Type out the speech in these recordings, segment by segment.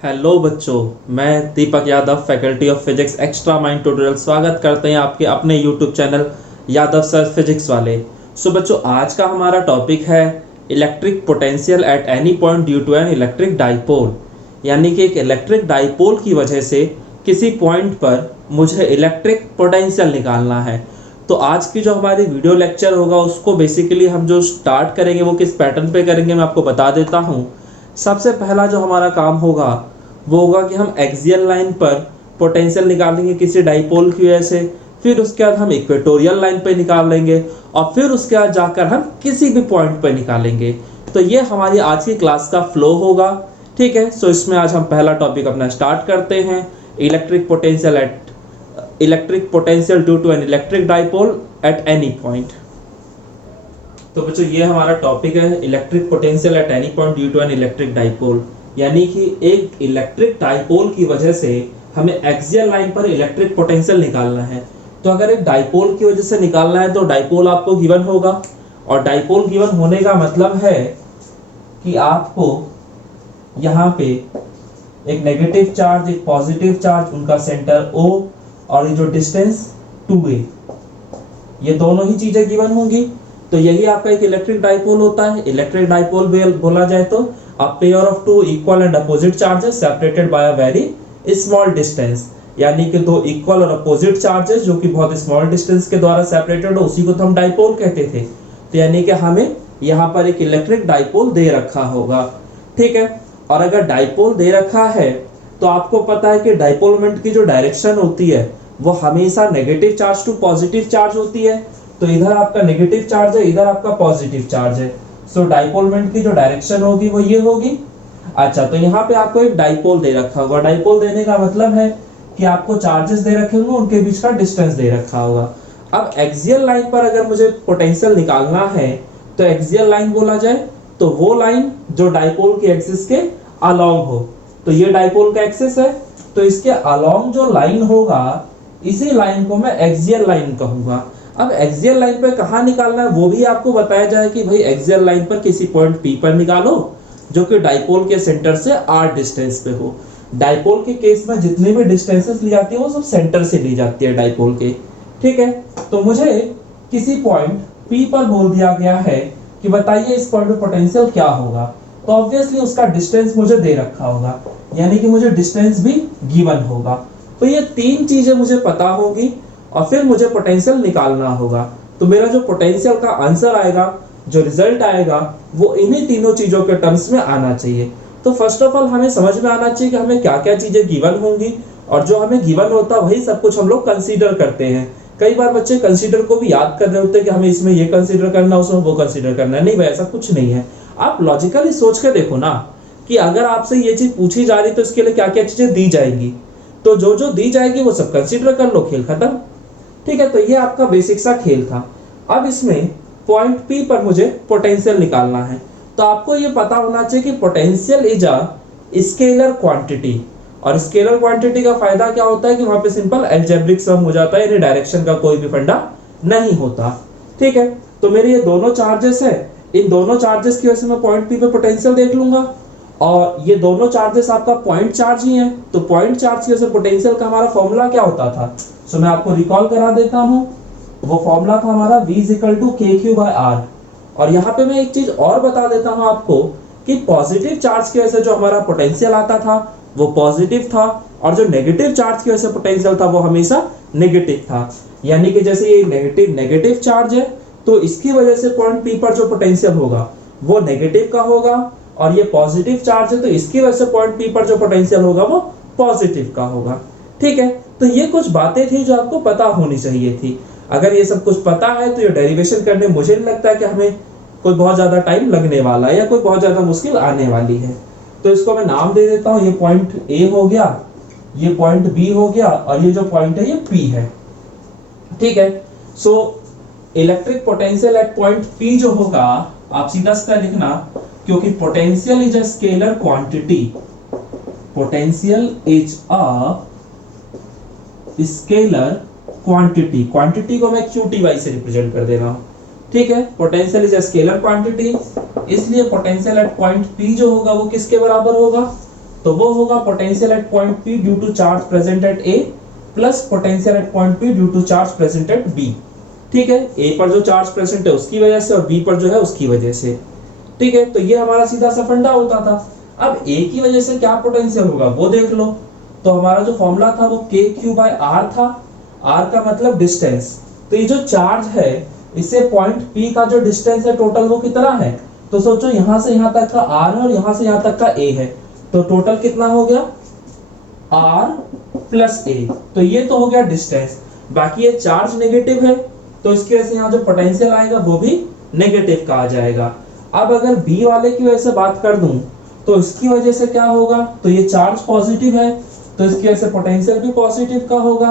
Hello बच्चों, मैं Deepak Yadav, faculty of physics extra mind tutorial स्वागत करते हैं आपके अपने YouTube channel Yadav sir physics वाले। बच्चों, आज का हमारा टॉपिक है electric potential at any point due to an electric dipole. यानी कि एक इलेक्ट्रिक डाइपोल की वजह से किसी पॉइंट पर मुझे इलेक्ट्रिक पोटेंशियल निकालना है। तो आज की जो हमारी वीडियो लेक्चर होगा उसको बेसिकली हम जो स्टार्ट करेंगे वो किस पैटर्न पे करेंगे मैं आपको बता देता हूँ। सबसे पहला जो हमारा काम होगा वो होगा कि हम एक्सियल लाइन पर पोटेंशियल निकालेंगे किसी डाइपोल की वजह से, फिर उसके बाद हम इक्वेटोरियल लाइन पर निकाल लेंगे और फिर उसके बाद जाकर हम किसी भी पॉइंट पर निकालेंगे। तो ये हमारी आज की क्लास का फ्लो होगा। ठीक है, सो इसमें आज हम पहला टॉपिक अपना स्टार्ट करते हैं, electric potential due to an electric dipole at any point. तो बच्चों, ये हमारा टॉपिक है electric potential at any point due to an electric dipole. यानी कि एक इलेक्ट्रिक डाइपोल की वजह से हमें एक्सियल लाइन पर इलेक्ट्रिक पोटेंशियल निकालना है। तो अगर एक डाइपोल की वजह से निकालना है तो डाइपोल आपको गिवन होगा, और डाइपोल गिवन होने का मतलब है कि आपको यहाँ पे एक नेगेटिव चार्ज, एक पॉजिटिव चार्ज, उनका सेंटर O और ये जो डिस्टेंस 2a, ये दोनों ही चीजें गिवन होंगी। तो यही आपका एक इलेक्ट्रिक डाइपोल होता है। इलेक्ट्रिक डाइपोल बोला जाए तो a pair of two equal and opposite charges separated by a very small distance। यानी कि दो इक्वल और अपोजिट चार्जेस जो कि बहुत स्मॉल डिस्टेंस के द्वारा सेपरेटेड हो, उसी को तो हम डाइपोल कहते थे। तो यानी कि हमें यहाँ पर एक इलेक्ट्रिक डाइपोल दे रखा होगा। ठीक है, और अगर डाइपोल दे रखा है तो आपको पता है कि डाइपोलमेंट की जो डायरेक्शन होती है वो हमेशा negative charge to positive charge होती है। तो इधर आपका नेगेटिव चार्ज है, इधर आपका पॉजिटिव चार्ज है। सो डाइपोलमेंट की जो डायरेक्शन होगी वो ये होगी। अच्छा, तो यहाँ पे आपको एक डाइपोल दे रखा होगा। डाइपोल देने का मतलब है कि आपको चार्जेस दे रखे होंगे, उनके बीच का डिस्टेंस दे रखा होगा। अब एक्सियल लाइन पर अगर मुझे पोटेंशियल निकालना है तो एक्सियल लाइन बोला जाए तो वो लाइन जो डाइपोल की एक्सिस के अलोंग हो। तो ये डाइपोल का एक्सिस है, तो इसके अलोंग जो लाइन होगा इसी लाइन को मैं एक्सियल लाइन कहूंगा। अब एक्सियल लाइन पर कहाँ निकालना है वो भी आपको बताया जाए कि भाई एक्सियल लाइन पर किसी पॉइंट P पर निकालो जो कि डाइपोल के सेंटर से r डिस्टेंस पे हो। डाइपोल के केस में जितनी भी डिस्टेंसेस ली जाती है वो सब सेंटर से ली जाती है डाइपोल के। ठीक है, तो मुझे किसी पॉइंट P पर बोल दिया गया है कि बताइए इस पॉइंट पे पोटेंशियल क्या होगा। तो ऑब्वियसली उसका डिस्टेंस मुझे दे रखा होगा, यानी कि मुझे डिस्टेंस भी गिवन होगा। तो ये तीन चीजें मुझे पता होगी और फिर मुझे पोटेंशियल निकालना होगा। तो मेरा जो पोटेंशियल का आंसर आएगा, जो रिजल्ट आएगा, वो इन्हीं तीनों चीजों के टर्म्स में आना चाहिए। तो फर्स्ट ऑफ ऑल हमें समझ में आना चाहिए कि हमें क्या क्या चीजें गिवन होंगी, और जो हमें गिवन होता है वही सब कुछ हम लोग कंसीडर करते हैं। कई बार बच्चे कंसीडर को भी याद कर रहे होते हैं कि हमें इसमें ये कंसीडर करना, उसमें वो कंसीडर करना है। नहीं भाई, ऐसा कुछ नहीं है। आप लॉजिकली सोच के देखो ना कि अगर आपसे ये चीज पूछी जा रही तो इसके लिए क्या क्या चीजें दी जाएंगी, तो जो जो दी जाएगी वो सब कंसीडर कर लो, खेल खत्म। ठीक है, तो ये आपका बेसिक सा खेल था। अब इसमें पॉइंट P पर मुझे पोटेंशियल निकालना है। तो आपको ये पता होना चाहिए कि potential is a scalar quantity, और स्केलर क्वांटिटी का फायदा क्या होता है कि वहां पे सिंपल अलजेब्रिक सम हो जाता है, यानी डायरेक्शन का कोई भी फंडा नहीं होता। ठीक है, तो मेरे ये दोनों चार्जेस है, इन दोनों चार्जेस की वजह से मैं पॉइंट P पे पोटेंशियल देख लूंगा, और ये दोनों चार्जेस आपका पॉइंट चार्ज ही है। तो पॉइंट चार्ज की वजह से पोटेंशियल का हमारा फॉर्मूला क्या होता था, सो मैं आपको रिकॉल करा देता हूं। वो फॉर्मूला था हमारा V = KQ/R। और यहाँ पे मैं एक चीज और बता देता हूं आपको कि पॉजिटिव चार्ज की वजह से जो हमारा पोटेंशियल आता था वो पॉजिटिव था, और जो नेगेटिव चार्ज की वजह से पोटेंशियल था वो हमेशा नेगेटिव था। यानी कि जैसे ये नेगेटिव चार्ज है तो इसकी वजह से पॉइंट P पर जो पोटेंशियल होगा वो नेगेटिव का होगा, और ये पॉजिटिव चार्ज है तो इसकी वजह से पॉइंट P पर जो पोटेंशियल होगा वो पॉजिटिव का होगा। ठीक है, तो ये कुछ बातें थी जो आपको पता होनी चाहिए थी। अगर ये सब कुछ पता है तो ये डेरिवेशन करने मुझे नहीं लगता है कि हमें कोई बहुत ज्यादा टाइम लगने वाला है या कोई बहुत ज्यादा मुश्किल आने वाली है। तो इसको मैं नाम दे देता हूँ, ये पॉइंट A हो गया, ये पॉइंट B हो गया, और ये जो पॉइंट है ये P है। ठीक है, so electric potential at point P जो होगा आप सीधा सीधा लिखना, क्योंकि potential is a scalar quantity. Potential is a scalar quantity, quantity को मैं QTY से रिप्रेजेंट कर दे रहा हूं। ठीक है, potential is a scalar quantity, इसलिए पोटेंशियल एट पॉइंट P जो होगा वो किसके बराबर होगा, तो वो होगा potential at point P due to charge present at A plus potential at point P due to charge present at B। ठीक है, A पर जो चार्ज प्रेजेंट है उसकी वजह से और B पर जो है उसकी वजह से। ठीक है, तो ये हमारा सीधा सा फंडा होता था। अब A की वजह से क्या पोटेंशियल होगा वो देख लो। तो हमारा जो फॉर्मूला था वो KQ/R था। R का मतलब डिस्टेंस। तो ये जो चार्ज है इससे पॉइंट P का जो डिस्टेंस है टोटल वो कितना है, तो सोचो यहाँ से यहाँ तक का R है और यहाँ से यहाँ तक का A है, तो टोटल कितना हो गया R प्लस A। तो ये तो हो गया डिस्टेंस। बाकी ये चार्ज नेगेटिव है तो इसकी वजह से यहाँ जो पोटेंशियल आएगा वो भी नेगेटिव का आ जाएगा। अब अगर B वाले की वजह से बात कर दूं तो इसकी वजह से क्या होगा, तो ये चार्ज पॉजिटिव है तो इसकी वजह से पोटेंशियल भी पॉजिटिव का होगा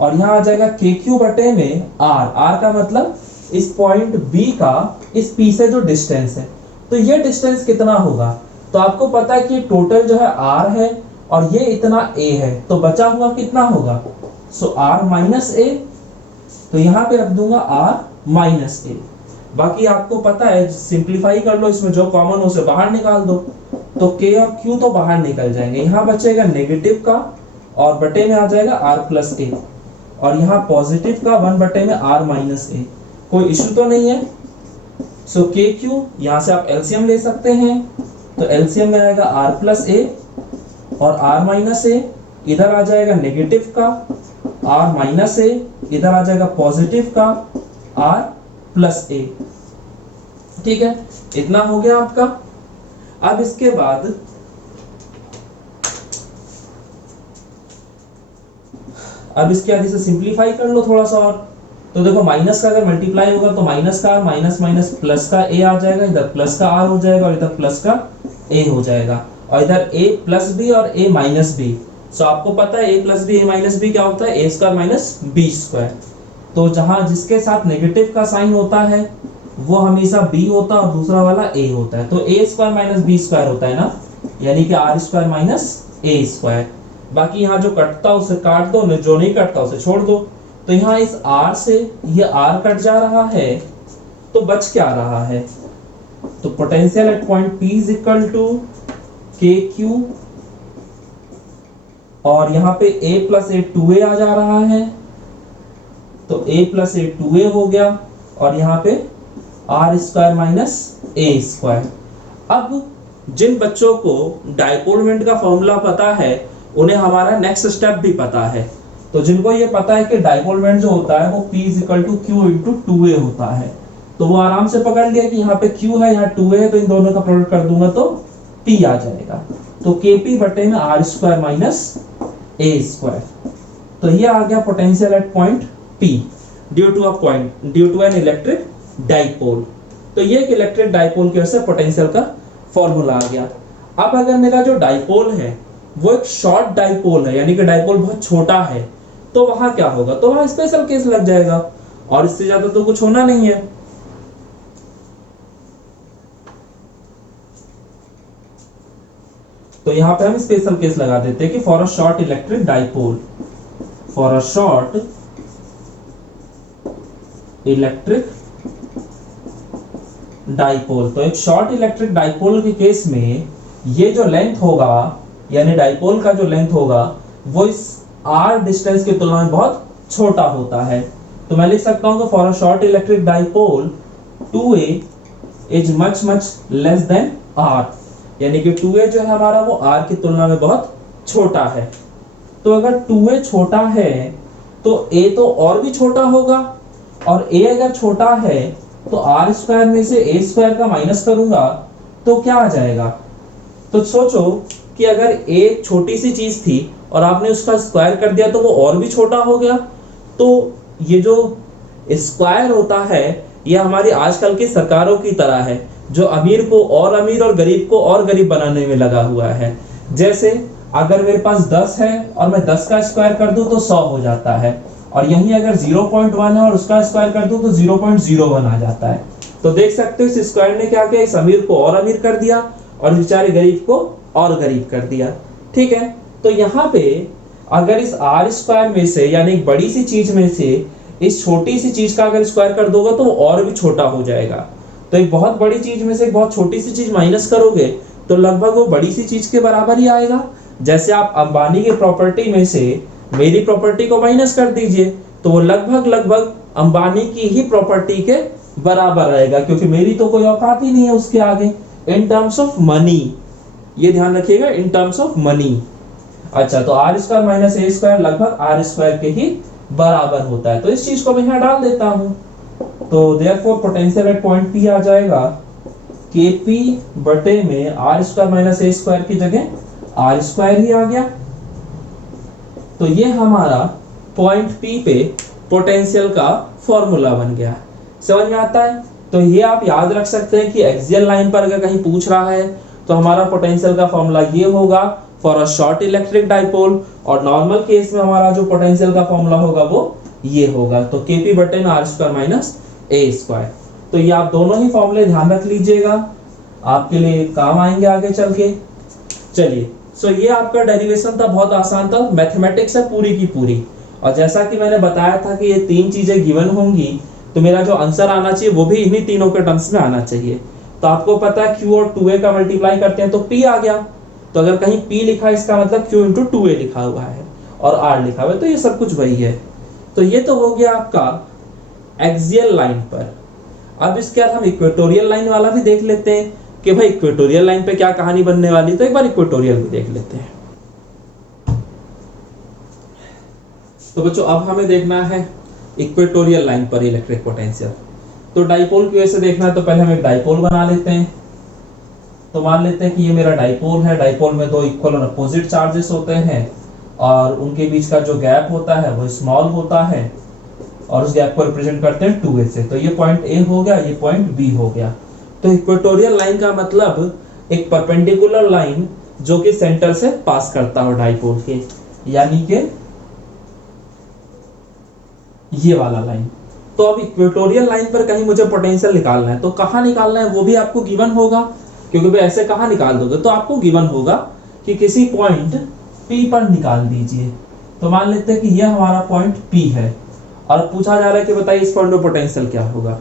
और यहाँ आ जाएगा KQ बटे में R। R का मतलब इस पॉइंट B का इस P से जो डिस्टेंस है, तो ये डिस्टेंस कितना होगा, तो आपको पता है कि टोटल जो है R है और ये इतना A है, तो बचा हुआ कितना होगा, सो R माइनस A। तो यहाँ पे रख दूंगा R माइनस A। बाकी आपको पता है सिंप्लीफाई कर लो, इसमें जो कॉमन हो उसे बाहर निकाल दो, तो K और Q तो बाहर निकल जाएंगे। यहाँ बचेगा नेगेटिव का और बटे में आ जाएगा R प्लस A और यहाँ पॉजिटिव का 1 बटे में R माइनस A। कोई इशू तो नहीं है। सो KQ यहाँ से आप एलसीएम ले सकते हैं, तो एलसीएम में आएगा R प्लस A और R माइनस A, इधर आ जाएगा नेगेटिव का R माइनस A, इधर आ जाएगा पॉजिटिव का R प्लस A। ठीक है, इतना हो गया आपका। अब इसके बाद इसे सिंप्लीफाई कर लो थोड़ा सा और, तो देखो माइनस का अगर मल्टीप्लाई होगा तो माइनस का माइनस माइनस प्लस का A आ जाएगा, इधर प्लस का R हो जाएगा और इधर प्लस का A हो जाएगा और इधर A प्लस B और A माइनस B। सो आपको पता है A plus B A minus B क्या होता है, A square minus B square. तो जहां जिसके साथ नेगेटिव का साइन होता है वो हमेशा B होता है और दूसरा वाला A होता है, तो A square minus B square होता है ना, यानी कि R square minus A square. बाकी यहाँ जो कटता उसे काट दो, जो नहीं कटता उसे छोड़ दो। तो यहाँ इस R से ये R कट जा रहा है तो बच क्या रहा है, तो potential at point P is equal to KQ और यहाँ पे A प्लस A 2A आ जा रहा है, तो A प्लस A 2A हो गया और यहाँ पे R square minus A square. अब जिन बच्चों को डाइपोल मोमेंट का फॉर्मूला पता है उन्हें हमारा नेक्स्ट स्टेप भी पता है। तो जिनको ये पता है कि डाइपोल मोमेंट जो होता है वो P is equal to Q into 2A होता है, तो वो आराम से पकड़ लिया कि यहाँ पे Q है यहाँ 2A है, तो इन दोनों का प्रोडक्ट कर दूंगा तो P आ जाएगा। तो KP बटे में R square minus A square. तो ये आ गया potential at point P due to an electric dipole. तो ये एक इलेक्ट्रिक डाइपोल की वजह से पोटेंशियल का फॉर्मूला आ गया। अब अगर मेरा जो डाइपोल है वो एक शॉर्ट डाइपोल है, यानी कि डाइपोल बहुत छोटा है, तो वहां क्या होगा, तो वहां स्पेशल केस लग जाएगा और इससे ज्यादा तो कुछ होना नहीं है। तो यहां पे हम स्पेशल केस लगा देते हैं कि for a short electric dipole, for a short electric dipole. तो एक शॉर्ट इलेक्ट्रिक डाइपोल के केस में ये जो लेंथ होगा, यानी डाइपोल का जो लेंथ होगा वो इस R डिस्टेंस की तुलना में बहुत छोटा होता है। तो मैं लिख सकता हूं कि for a short electric dipole 2A is much less than R, यानी कि 2A जो है हमारा वो R की तुलना में बहुत छोटा है। तो अगर 2A छोटा है तो A तो और भी छोटा होगा, और A अगर छोटा है तो R स्क्वायर में से A स्क्वायर का माइनस करूंगा तो क्या आ जाएगा। तो सोचो कि अगर A छोटी सी चीज थी और आपने उसका स्क्वायर कर दिया तो वो और भी छोटा हो गया। तो ये जो स्क्वायर होता है ये हमारी आजकल की सरकारों की तरह है, जो अमीर को और अमीर और गरीब को और गरीब बनाने में लगा हुआ है। जैसे अगर मेरे पास 10 है और मैं 10 का स्क्वायर कर दूं तो 100 हो जाता है, और यहीं अगर 0.1 है और उसका स्क्वायर कर दूं तो 0.01 आ जाता है। तो देख सकते हो इस स्क्वायर ने क्या किया, इस अमीर को और अमीर कर दिया और बेचारे गरीब को और गरीब कर दिया। ठीक है, तो यहाँ पे अगर इस R स्क्वायर में से, यानी एक बड़ी सी चीज में से इस छोटी सी चीज का अगर स्क्वायर कर दोगे तो वो और भी छोटा हो जाएगा। तो एक बहुत बड़ी चीज में से एक बहुत छोटी सी चीज माइनस करोगे तो लगभग वो बड़ी सी चीज के बराबर ही आएगा। जैसे आप अंबानी की प्रॉपर्टी में से मेरी प्रॉपर्टी को माइनस कर दीजिए तो वो लगभग लगभग अंबानी की ही प्रॉपर्टी के बराबर रहेगा, क्योंकि मेरी तो कोई औकात ही नहीं है उसके आगे इन टर्म्स ऑफ मनी। ये ध्यान रखिएगा, इन टर्म्स ऑफ मनी। अच्छा, तो आर स्क्वायर माइनस ए स्क्वायर लगभग आर स्क्वायर के ही बराबर होता है, तो इस चीज को मैं यहाँ डाल देता हूं। तो therefore potential at point P आ जाएगा Kp बटे में are square minus A square की जगह आर स्क्वायर ही आ गया। तो ये हमारा पॉइंट P पे पोटेंशियल का फॉर्मूला बन गया। समझ में आता है? तो ये आप याद रख सकते हैं कि एक्सियल लाइन पर अगर कहीं पूछ रहा है तो हमारा पोटेंशियल का फॉर्मूला ये होगा for a short electric dipole, और नॉर्मल केस में हमारा जो पोटेंशियल का फॉर्मूला होगा वो ये होगा। तो Kp बटे में are square minus A square. तो ये आप दोनों ही फॉर्मूले ध्यान रख लीजिएगा, आपके लिए काम आएंगे आगे चल के। चलिए, सो ये आपका डेरिवेशन था, बहुत आसान था, मैथमेटिक्स है पूरी की पूरी। और जैसा कि मैंने बताया था कि ये तीन चीजें गिवन होंगी, तो मेरा जो आंसर आना चाहिए वो भी इन्हीं तीनों के टर्म्स में आना चाहिए। तो आपको पता है Q और 2a का मल्टीप्लाई करते हैं तो P आ गया। तो अगर कहीं P लिखा है इसका मतलब Q इंटू 2a लिखा हुआ है और R लिखा हुआ है, तो ये सब कुछ वही है। तो ये तो हो गया आपका एक्सियल लाइन पर। अब इसके बाद हम इक्वेटोरियल लाइन वाला भी देख लेते हैं कि भाई इक्वेटोरियल लाइन पे क्या कहानी बनने वाली। तो एक बार इक्वेटोरियल भी देख लेते हैं। तो बच्चों अब हमें देखना है इक्वेटोरियल लाइन पर इलेक्ट्रिक पोटेंशियल। तो डाइपोल की वजह से देखना है तो पहले हम एक डाइपोल बना लेते हैं। तो मान लेते हैं कि ये मेरा डाइपोल है। डाइपोल में दो इक्वल और अपोजिट चार्जेस होते हैं और उनके बीच का जो गैप होता है वो स्मॉल होता है और उस गैप को रिप्रेजेंट करते हैं 2a से। तो ये पॉइंट A हो गया, ये पॉइंट B हो गया। तो इक्वेटोरियल लाइन का मतलब एक परपेंडिकुलर लाइन जो कि सेंटर से पास करता हो डाइपोल के, यानी कि ये वाला लाइन। तो अब इक्वेटोरियल लाइन पर कहीं मुझे पोटेंशियल निकालना है, तो कहाँ निकालना है वो भी आपको गिवन होगा, क्योंकि भाई ऐसे कहाँ निकाल दोगे। तो आपको गिवन होगा कि किसी पॉइंट P पर निकाल दीजिए। तो मान लेते हैं कि यह हमारा पॉइंट P है और पूछा जा रहा है कि बताइए इस पॉइंट पर पोटेंशियल क्या होगा।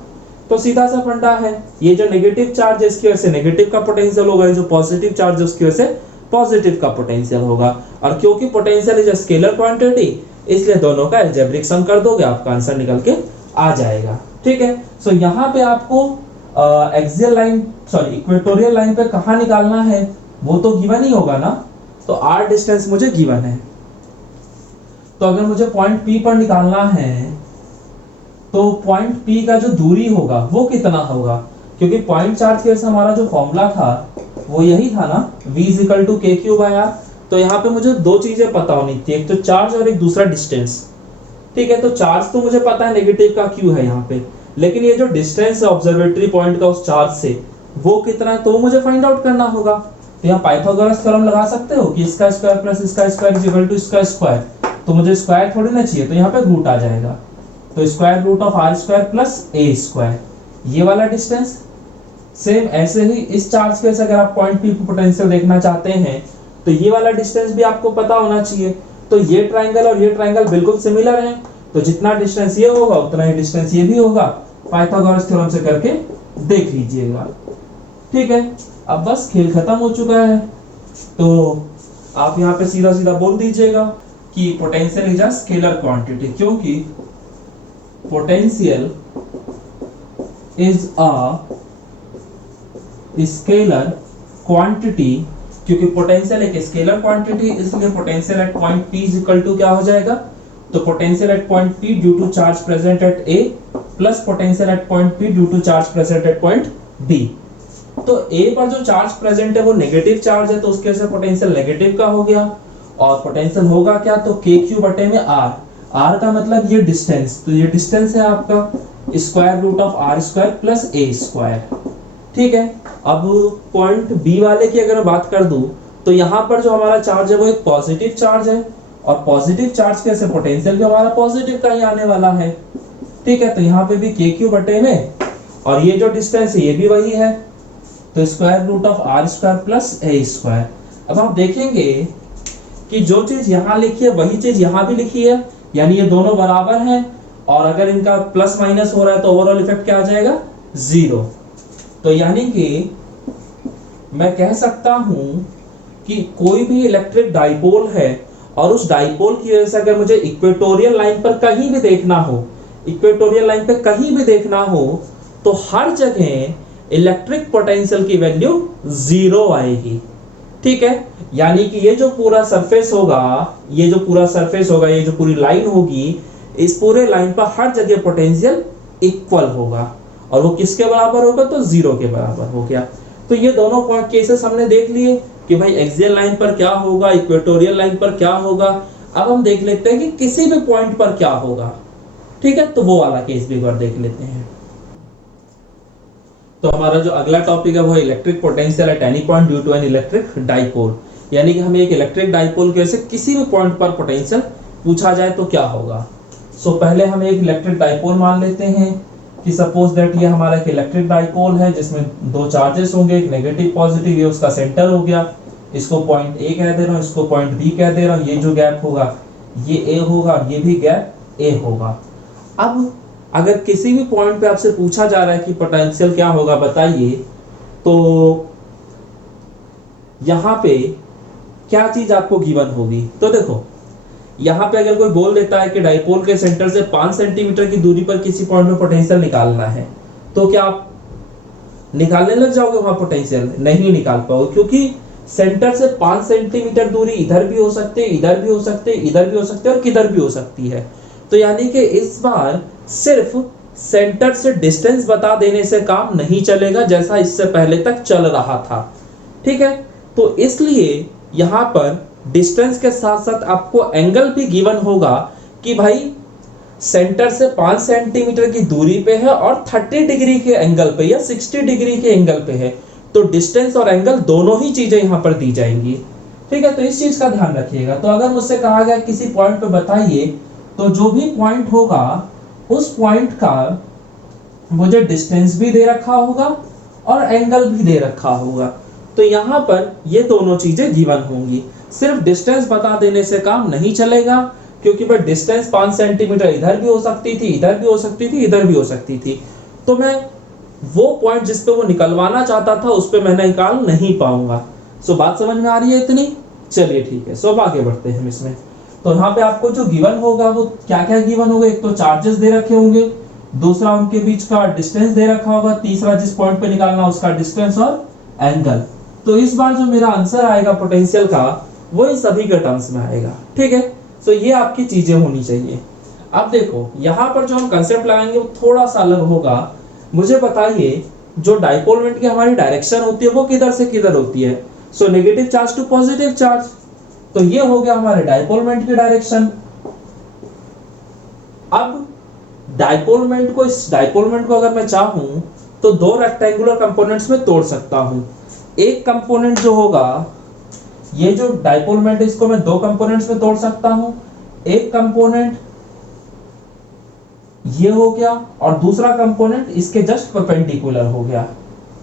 तो सीधा सा फंडा है, ये जो नेगेटिव चार्ज है इसकी वजह से नेगेटिव का पोटेंशियल होगा, ये जो पॉजिटिव चार्ज है उसकी वजह से पॉजिटिव का पोटेंशियल होगा। और क्योंकि potential is a scalar quantity, इसलिए दोनों का अलजेब्रिक सम कर दोगे, आपका आंसर निकल के आ जाएगा। ठीक है, सो यहाँ पे आपको axial line sorry equatorial line पे कहाँ निकालना है वो तो गिवन ही होगा ना। तो r डिस्टेंस मुझे गिवन है। तो अगर मुझे पॉइंट P पर निकालना है तो पॉइंट P का जो दूरी होगा वो कितना होगा, क्योंकि पॉइंट चार्ज के वजह से हमारा जो फॉर्मूला था वो यही था ना, v = k3/r। तो यहाँ पे मुझे दो चीजें पता होनी थी, एक तो चार्ज और एक दूसरा डिस्टेंस। ठीक है, तो चार्ज तो मुझे पता है नेगेटिव का q है यहाँ पे, लेकिन ये जो डिस्टेंस है ऑब्जर्वेटरी पॉइंट का उस चार्ज से वो कितना है तो मुझे फाइंड आउट करना होगा। तो यहाँ पाइथागोरस थ्योरम लगा सकते हो कि इसका स्क्वायर प्लस इसका स्क्वायर इज इक्वल टू इसका स्क्वायर। तो मुझे स्क्वायर थोड़ी ना चाहिए, तो यहाँ पे रूट आ जाएगा। तो square root of r square plus a square, ये वाला डिस्टेंस। सेम ऐसे ही इस चार्ज के, अगर आप पॉइंट P पे पोटेंशियल देखना चाहते हैं तो ये वाला डिस्टेंस भी आपको पता होना चाहिए। तो ये ट्राइंगल और ये ट्राइंगल बिल्कुल सिमिलर हैं, तो जितना डिस्टेंस ये होगा उतना ही डिस्टेंस ये भी होगा। पाइथागोरस थ्योरम से करके देख लीजिएगा। ठीक है, अब बस खेल खत्म हो चुका है। तो आप यहाँ पे सीधा सीधा बोल दीजिएगा कि potential is a scalar quantity, क्योंकि potential is a scalar quantity, क्योंकि पोटेंशियल एक स्केलर क्वांटिटी, इसलिए potential at point P is equal to क्या हो जाएगा। तो potential at point P due to charge present at A plus potential at point P due to charge present at point B। तो A पर जो charge present है वो negative charge है, तो उसके वजह से पोटेंशियल नेगेटिव का हो गया। और पोटेंशियल होगा क्या, तो KQ बटे में R। R का मतलब ये डिस्टेंस, तो ये डिस्टेंस है आपका square root of R square plus A square. ठीक है, अब पॉइंट B वाले की अगर मैं बात कर दूं तो यहाँ पर जो हमारा चार्ज है वो एक पॉजिटिव चार्ज है, और पॉजिटिव चार्ज के से पोटेंशियल भी हमारा पॉजिटिव का ही आने वाला है। ठीक है, तो यहाँ पे भी KQ बटे में, और ये जो डिस्टेंस है ये भी वही है, तो square root of R square plus A square. अब आप देखेंगे कि जो चीज यहाँ लिखी है वही चीज यहाँ भी लिखी है, यानी ये दोनों बराबर हैं, और अगर इनका प्लस माइनस हो रहा है तो ओवरऑल इफेक्ट क्या आ जाएगा, 0। तो यानी कि मैं कह सकता हूं कि कोई भी इलेक्ट्रिक डाइपोल है और उस डाइपोल की वजह से अगर मुझे इक्वेटोरियल लाइन पर कहीं भी देखना हो, इक्वेटोरियल लाइन पे कहीं भी देखना हो, तो हर जगह इलेक्ट्रिक पोटेंशियल की वैल्यू 0 आएगी। ठीक है, यानी कि ये जो पूरा सरफेस होगा, ये जो पूरा सरफेस होगा, ये जो पूरी लाइन होगी, इस पूरे लाइन पर हर जगह पोटेंशियल इक्वल होगा और वो किसके बराबर होगा, तो 0 के बराबर हो गया। तो ये दोनों केसेस हमने देख लिए कि भाई एक्सियल लाइन पर क्या होगा, इक्वेटोरियल लाइन पर क्या होगा। अब हम देख लेते हैं कि किसी भी पॉइंट पर क्या होगा। ठीक है, तो वो वाला केस भी एक बार देख लेते हैं। तो हमारा जो अगला टॉपिक है वो electric potential at any point due to an electric dipole, यानी कि हमें एक इलेक्ट्रिक डाइपोल की वजह से किसी भी पॉइंट पर पोटेंशियल पूछा जाए तो क्या होगा। सो पहले हम एक इलेक्ट्रिक डाइपोल मान लेते हैं कि सपोज दैट ये हमारा एक इलेक्ट्रिक डाइपोल है जिसमें दो चार्जेस होंगे, एक नेगेटिव पॉजिटिव, ये उसका सेंटर हो गया। इसको पॉइंट ए कह दे रहा हूँ, इसको पॉइंट बी कह दे रहा हूँ। ये जो गैप होगा ये ए होगा, ये भी गैप ए होगा। अब अगर किसी भी पॉइंट पे आपसे पूछा जा रहा है कि पोटेंशियल क्या होगा बताइए, तो यहाँ पे क्या चीज आपको गिवन होगी। तो देखो यहाँ पे अगर कोई बोल देता है कि डाइपोल के सेंटर से 5 सेंटीमीटर की दूरी पर किसी पॉइंट में पोटेंशियल निकालना है, तो क्या आप निकालने लग जाओगे वहां पोटेंशियल? नहीं निकाल पाओगे, क्योंकि सेंटर से 5 सेंटीमीटर दूरी इधर भी हो सकते, इधर भी हो सकते, इधर भी हो सकते और किधर भी हो सकती है। तो यानी कि इस बार सिर्फ सेंटर से डिस्टेंस बता देने से काम नहीं चलेगा जैसा इससे पहले तक चल रहा था। ठीक है, तो इसलिए यहाँ पर डिस्टेंस के साथ साथ आपको एंगल भी गिवन होगा कि भाई सेंटर से 5 सेंटीमीटर की दूरी पे है और 30 डिग्री के एंगल पे या 60 डिग्री के एंगल पे है। तो डिस्टेंस और एंगल दोनों ही चीजें यहाँ पर दी जाएंगी। ठीक है, तो इस चीज का ध्यान रखिएगा। तो अगर मुझसे कहा गया किसी पॉइंट पे बताइए, तो जो भी पॉइंट होगा उस पॉइंट का मुझे डिस्टेंस भी दे रखा होगा और एंगल भी दे रखा होगा। तो यहाँ पर ये दोनों चीजें गिवन होंगी। सिर्फ डिस्टेंस बता देने से काम नहीं चलेगा, क्योंकि वह डिस्टेंस 5 सेंटीमीटर इधर भी हो सकती थी, इधर भी हो सकती थी, इधर भी हो सकती थी। तो मैं वो पॉइंट जिस पे वो निकलवाना चाहता था उस पे मैं निकाल नहीं पाऊंगा। सो बात समझ में आ रही है इतनी? चलिए ठीक है, सो अब आगे बढ़ते हैं हम इसमें। तो यहाँ पे आपको जो गिवन होगा वो क्या क्या गिवन होगा, एक तो चार्जेस दे रखे होंगे, दूसरा उनके बीच का डिस्टेंस दे रखा होगा, तीसरा जिस पॉइंट पे निकालना उसका डिस्टेंस और एंगल। तो इस बार जो मेरा आंसर आएगा पोटेंशियल का वो इन सभी के टर्म्स में आएगा। ठीक है, तो ये आपकी चीजें होनी चाहिए। अब देखो यहाँ पर जो हम कंसेप्ट लगाएंगे वो थोड़ा सा अलग होगा। मुझे बताइए जो डाइपोल मोमेंट की हमारी डायरेक्शन होती है वो किधर से किधर होती है। So negative charge to positive charge, तो ये हो गया हमारे डाइपोल मोमेंट की डायरेक्शन। अब डाइपोल मोमेंट को, इस डाइपोल मोमेंट को अगर मैं चाहूं तो दो रेक्टेंगुलर कंपोनेंट्स में तोड़ सकता हूं। एक कंपोनेंट जो होगा, ये जो डाइपोल मोमेंट है इसको मैं दो कंपोनेंट्स में तोड़ सकता हूं। एक कंपोनेंट ये हो गया और दूसरा कंपोनेंट इसके जस्ट परपेंडिकुलर हो गया।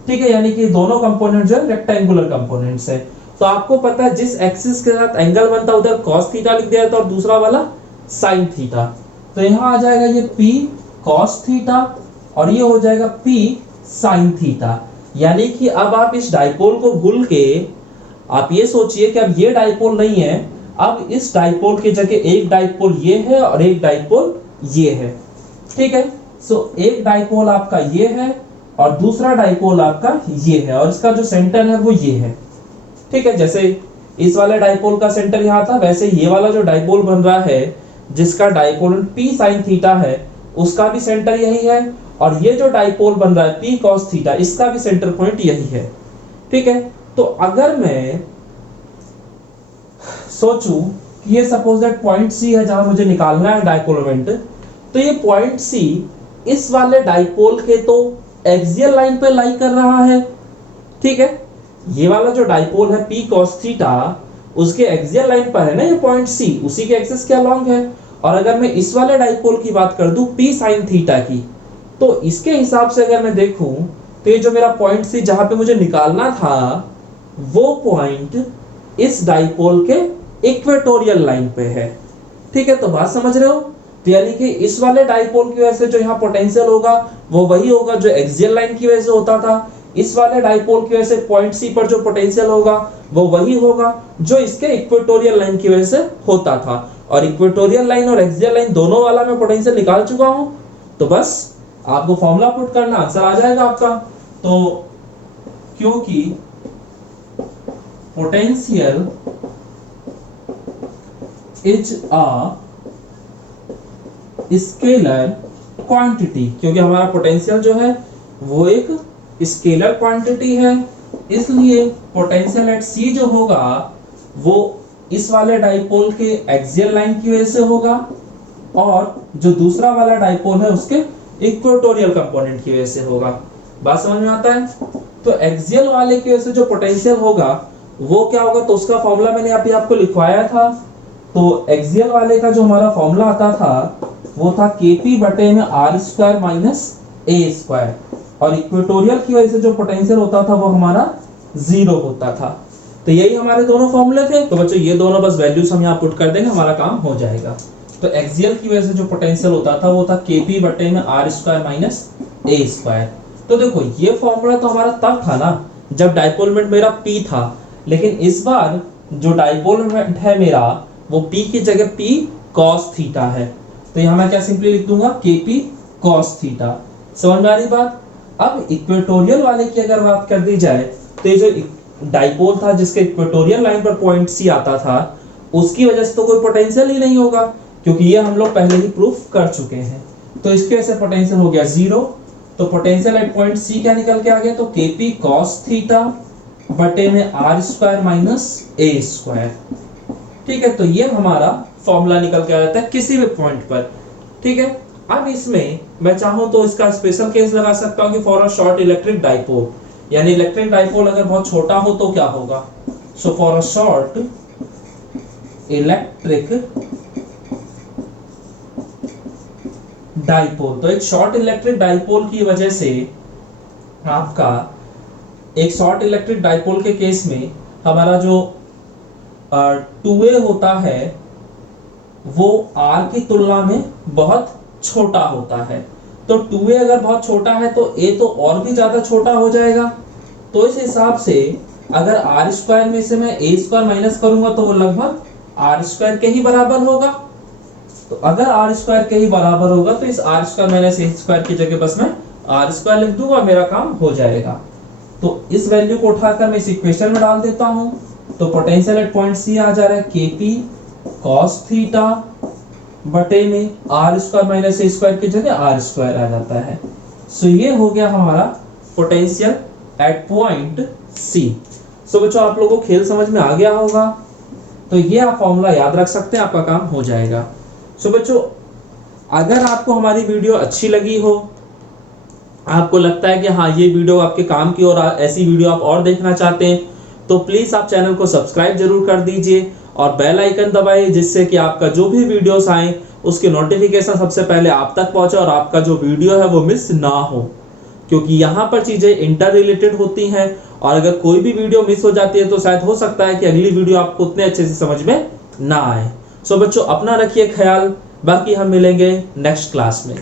ठीक है, यानी कि दोनों कंपोनेंट जो है रेक्टेंगुलर कंपोनेंट्स है। तो आपको पता है जिस एक्सिस के साथ एंगल बनता है उधर cos थीटा लिख दिया था और दूसरा वाला sin थीटा। तो यहाँ आ जाएगा ये P cos थीटा और ये हो जाएगा P sin थीटा। यानी कि अब आप इस डाइपोल को भूल के आप ये सोचिए कि अब ये डाइपोल नहीं है, अब इस डाइपोल की जगह एक डाइपोल ये है और एक डाइपोल ये है। ठीक है, सो एक डाइपोल आपका ये है और दूसरा डाइपोल आपका ये है और इसका जो सेंटर है वो ये है। ठीक है, जैसे इस वाले डाइपोल का सेंटर यहाँ था, वैसे ये वाला जो डाइपोल बन रहा है जिसका डाइपोल P sin थीटा है उसका भी सेंटर यही है और ये जो डाइपोल बन रहा है P cos थीटा इसका भी सेंटर पॉइंट यही है। ठीक है, तो अगर मैं सोचूं कि ये सपोज दैट पॉइंट C है जहां मुझे निकालना है डाइपोल मोमेंट, तो ये पॉइंट C इस वाले डाइपोल के तो एक्सियल लाइन पे लाई कर रहा है। ठीक है, ये वाला जो डाइपोल है P cos थीटा उसके एक्सियल लाइन पर है ना ये पॉइंट C, उसी के एक्सिस के अलोंग है। और अगर मैं इस वाले डाइपोल की बात कर दूं P sin थीटा की, तो इसके हिसाब से अगर मैं देखूं तो ये जो मेरा पॉइंट C जहां पे मुझे निकालना था वो पॉइंट इस डाइपोल के इक्वेटोरियल लाइन पे है। ठीक है, तो बात समझ रहे हो? तो यानी कि इस वाले डाइपोल की वजह से जो यहाँ पोटेंशियल होगा वो वही होगा जो एक्सियल लाइन की वजह से होता था, इस वाले डाइपोल की वजह से पॉइंट सी पर जो पोटेंशियल होगा वो वही होगा जो इसके इक्वेटोरियल लाइन की वजह से होता था। और इक्वेटोरियल लाइन और एक्सियल लाइन दोनों वाला मैं पोटेंशियल निकाल चुका हूं, तो बस आपको फॉर्मूला पुट करना, आंसर आ जाएगा आपका। तो क्योंकि potential is a scalar quantity, क्योंकि हमारा पोटेंशियल जो है वो एक स्केलर क्वांटिटी है, इसलिए पोटेंशियल एट सी जो होगा वो इस वाले डाइपोल के एक्सियल लाइन की वजह से होगा और जो दूसरा वाला डाइपोल है उसके इक्वेटोरियल कंपोनेंट की वजह से होगा। बात समझ में आता है? तो एक्सियल वाले की वजह से जो पोटेंशियल होगा वो क्या होगा, तो उसका फॉर्मूला मैंने अभी आपको लिखवाया था। तो एक्सियल वाले का जो हमारा फॉर्मूला आता था वो था Kp बटे में r square minus a square, और इक्वेटोरियल की वजह से जो पोटेंशियल होता था वो हमारा 0 होता था। तो यही हमारे दोनों फॉर्मूले थे। तो बच्चों ये दोनों बस वैल्यूज हम यहाँ पुट कर देंगे, हमारा काम हो जाएगा। तो एक्सियल की वजह से जो पोटेंशियल होता था वो था Kp बटे में r square minus a square. तो देखो ये फॉर्मूला तो हमारा तब था ना जब डाइपोल मोमेंट मेरा P था, लेकिन इस बार जो डाइपोल मोमेंट है मेरा वो P की जगह P cos थीटा है। तो यहाँ मैं क्या सिंपली लिख दूंगा Kp cos थीटा। समझ में आ रही बात? अब इक्वेटोरियल वाले की अगर बात कर दी जाए तो ये जो डाइपोल था जिसके इक्वेटोरियल लाइन पर पॉइंट सी आता था उसकी वजह से तो कोई पोटेंशियल ही नहीं होगा, क्योंकि ये हम लोग पहले ही प्रूफ कर चुके हैं। तो इसके वजह से पोटेंशियल हो गया 0। तो पोटेंशियल एट पॉइंट सी क्या निकल के आ गया, तो Kp cos थीटा बटे में r square minus a square. ठीक है, तो ये हमारा फॉर्मूला निकल के आ जाता है किसी भी पॉइंट पर। ठीक है, अब इसमें मैं चाहूं तो इसका स्पेशल केस लगा सकता हूं कि for a short electric dipole, यानी इलेक्ट्रिक डाइपोल अगर बहुत छोटा हो तो क्या होगा। So for a short electric dipole, तो एक शॉर्ट इलेक्ट्रिक डाइपोल की वजह से आपका एक शॉर्ट इलेक्ट्रिक डाइपोल के केस में हमारा जो 2a होता है वो r की तुलना में बहुत छोटा होता है। तो 2a अगर बहुत छोटा है तो a तो और भी ज्यादा छोटा हो जाएगा। तो इस हिसाब से अगर r स्क्वायर में से मैं a स्क्वायर माइनस करूंगा तो वो लगभग r स्क्वायर के ही बराबर होगा। तो अगर r स्क्वायर के ही बराबर होगा तो इस r square minus a square की जगह बस मैं r स्क्वायर लिख दूंगा, मेरा काम हो जाएगा। तो इस वैल्यू को उठाकर मैं इस इक्वेशन में डाल देता हूं। तो पोटेंशियल एट पॉइंट सी आ जा रहा है Kp cos थीटा बटे में r square minus a square की जगह r स्क्वायर आ जाता है। सो ये हो गया हमारा पोटेंशियल एट पॉइंट सी। सो बच्चों आप लोगों को खेल समझ में आ गया होगा, तो ये आप फॉर्मूला याद रख सकते हैं, आपका काम हो जाएगा। सो बच्चों अगर आपको हमारी वीडियो अच्छी लगी हो, आपको लगता है कि हाँ ये वीडियो आपके काम की और ऐसी वीडियो आप और देखना चाहते हैं, तो प्लीज आप चैनल को सब्सक्राइब जरूर कर दीजिए और बेल आइकन दबाइए, जिससे कि आपका जो भी वीडियोस आए उसके नोटिफिकेशन सबसे पहले आप तक पहुंचे और आपका जो वीडियो है वो मिस ना हो, क्योंकि यहाँ पर चीजें इंटर रिलेटेड होती हैं और अगर कोई भी वीडियो मिस हो जाती है तो शायद हो सकता है कि अगली वीडियो आपको उतने अच्छे से समझ में ना आए। सो बच्चों अपना रखिए ख्याल, बाकी हम मिलेंगे नेक्स्ट क्लास में।